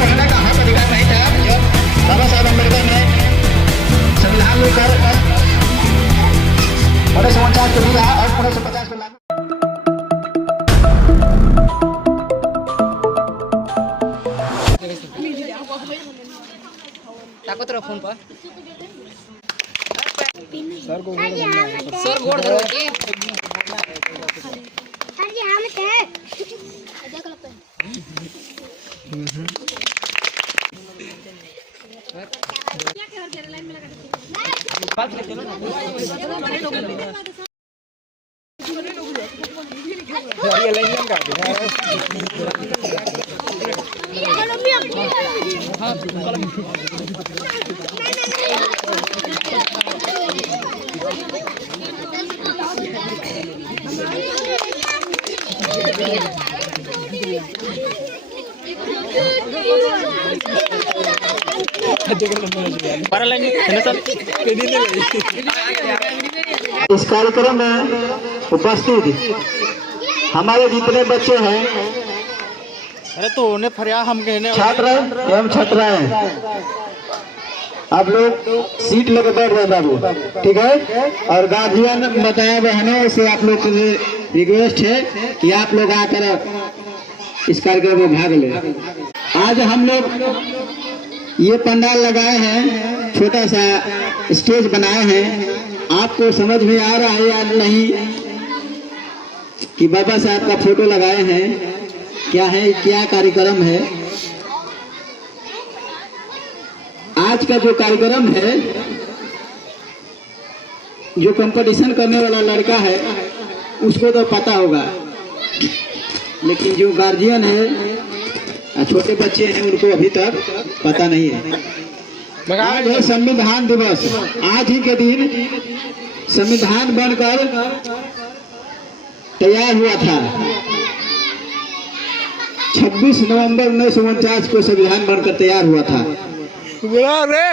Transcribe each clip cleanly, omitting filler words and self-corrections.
पढ़ने का हक अधिकार नहीं था जब बाबा साहब अम्बेडकर ने संविधान लेकर 1949 को दिया और 1950 को लागू। ताकत रहो फोन पर सर को सर गोड़ धरो के सर जी हम थे इस कार्यक्रम में उपस्थित हमारे जितने बच्चे हैं, अरे तो उन्हें फरिया हम कहने छात्र एवं छात्राएं, आप लोग सीट लेकर बैठ रहे बाबू, ठीक है। और गार्जियन बताए बहनों से आप लोग से रिक्वेस्ट है कि आप लोग आकर इस कार्यक्रम में भाग लें। आज हम लोग ये पंडाल लगाए हैं, छोटा सा स्टेज बनाए हैं। आपको समझ में आ रहा है या नहीं कि बाबा साहब का फोटो लगाए हैं, क्या है, क्या कार्यक्रम है। आज का जो कार्यक्रम है, जो कंपटीशन करने वाला लड़का है उसको तो पता होगा, लेकिन जो गार्जियन है, छोटे बच्चे हैं, उनको अभी तक पता नहीं है। आज है संविधान दिवस। आज ही के दिन संविधान बनकर तैयार हुआ था। 26 नवंबर 1949 को संविधान बनकर तैयार हुआ था।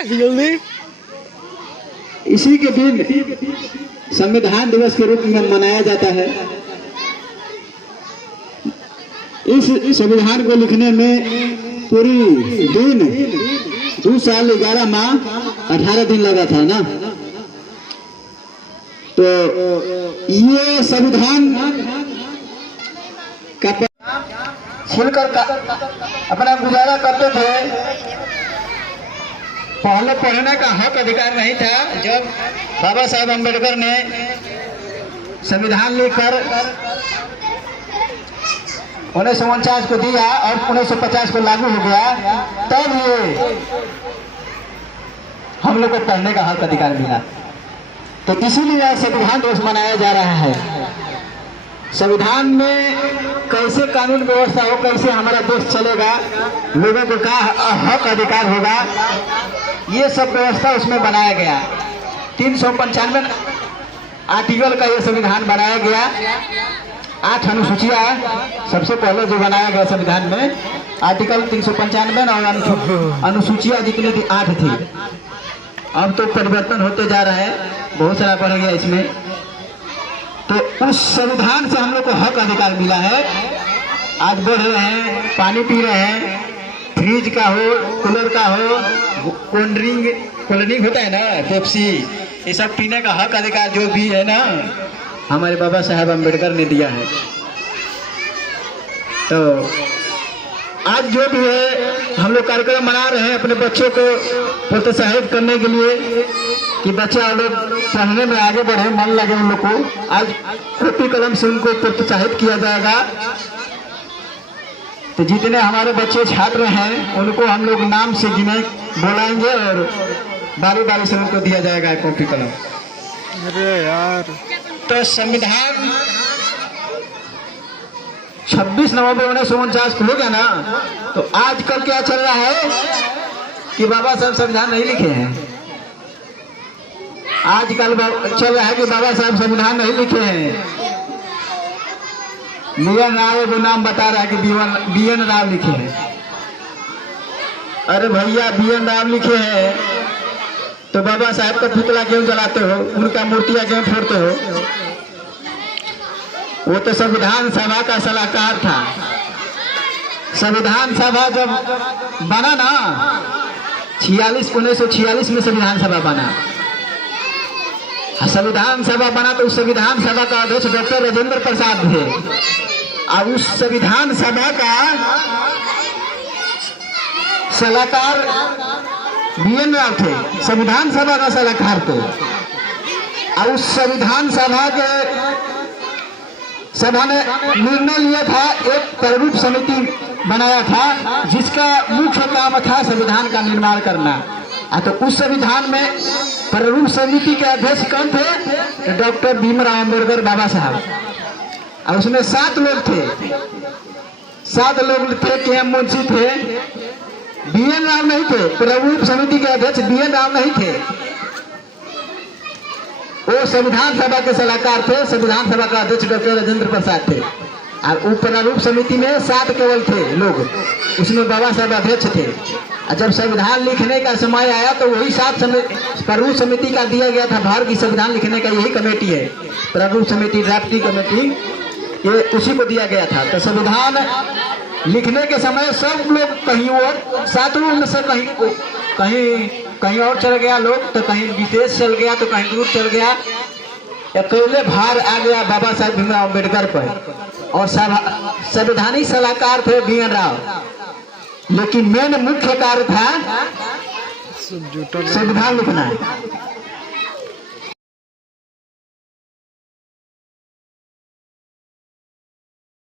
जल्दी इसी के दिन संविधान दिवस के रूप में मनाया जाता है। इस संविधान को लिखने में पूरी दिन 2 साल 11 माह 18 दिन लगा था ना। तो ये संविधान का छिलकर अपना गुजारा करते थे। पहले पढ़ने का हक अधिकार नहीं था जब बाबा साहब अम्बेडकर ने संविधान लिखकर 1949 को दिया और 1950 को लागू हो गया, तब ये हम लोग को पढ़ने का हक अधिकार मिला। तो इसीलिए संविधान दिवस मनाया जा रहा है। संविधान में कैसे कानून व्यवस्था हो, कैसे हमारा देश चलेगा, लोगों को क्या हक अधिकार होगा, ये सब व्यवस्था उसमें बनाया गया। 395 आर्टिकल का ये संविधान बनाया गया। 8 अनुसूचियां सबसे पहले जो बनाया गया संविधान में, आर्टिकल 395 और अनुसूचियां जितनी थी 8 थी। अब तो परिवर्तन होते जा रहा है, बहुत सारा बढ़ गया इसमें। तो उस संविधान से हम लोग को हक अधिकार मिला है। आज बढ़ रहे हैं, पानी पी रहे हैं, फ्रिज का हो, कूलर का हो, कोल्ड ड्रिंक होता है ना, पेप्सी, ये सब पीने का हक अधिकार जो भी है ना, हमारे बाबा साहब अम्बेडकर ने दिया है। तो आज जो भी है हम लोग कार्यक्रम मना रहे हैं अपने बच्चों को प्रोत्साहित करने के लिए कि बच्चा लोग पढ़ने में आगे बढ़े, मन लगे उन लोग को। आज कॉपी कलम से उनको प्रोत्साहित किया जाएगा। तो जितने हमारे बच्चे छात्र हैं उनको हम लोग नाम से गिने बुलाएंगे और बारी बारी से उनको दिया जाएगा कॉपी कलम। अरे यार, तो संविधान 26 नवंबर 1949 को हो गया ना। तो आजकल क्या चल रहा है कि बाबा साहब संविधान नहीं लिखे हैं। आजकल चल रहा है कि बाबा साहब संविधान नहीं लिखे हैं। बीएन राव को नाम बता रहा है कि बीएन राव लिखे हैं। अरे भैया, बीएन राव लिखे हैं तो बाबा साहब का पुतला क्यों जलाते हो, उनका मूर्तियां क्यों फोड़ते हो? वो तो संविधान सभा का सलाहकार था। संविधान सभा जब बना ना 1946 में संविधान सभा बना। संविधान सभा बना तो उस संविधान सभा का अध्यक्ष डॉक्टर राजेंद्र प्रसाद थे। और उस संविधान सभा का सलाहकार BN राव थे, संविधान सभा का सलाहकार थे। और उस संविधान सभा ने निर्णय लिया था, एक प्रारूप समिति बनाया था जिसका मुख्य काम था संविधान का निर्माण करना। तो उस संविधान में प्रारूप समिति के अध्यक्ष कौन थे? डॉक्टर भीमराव अम्बेडकर बाबा साहब। और उसमें 7 लोग थे। 7 लोग थे। KM मुंशी थे, BN राव नहीं थे। प्रारूप समिति के अध्यक्ष BN राव नहीं थे, वो संविधान सभा के सलाहकार थे। संविधान सभा का अध्यक्ष डॉक्टर राजेंद्र प्रसाद थे। और वो प्रारूप समिति में 7 केवल थे लोग, उसमें बाबा साहब अध्यक्ष थे। और जब संविधान लिखने का समय आया तो वही 7 प्रारूप समिति का दिया गया था भार की संविधान लिखने का यही कमेटी है, प्रारूप समिति, ड्राफ्टिंग कमेटी, ये उसी को दिया गया था। तो संविधान लिखने के समय सब लोग कहीं और 7 में से कहीं और चल गया लोग, तो कहीं विदेश चल गया, तो कहीं दूर चल गया। अकेले भार आ गया बाबा साहब भीमराव अम्बेडकर पर। और संवैधानिक सलाहकार थे BN राव, लेकिन मेन मुख्य कार्य था संविधान लिखना है।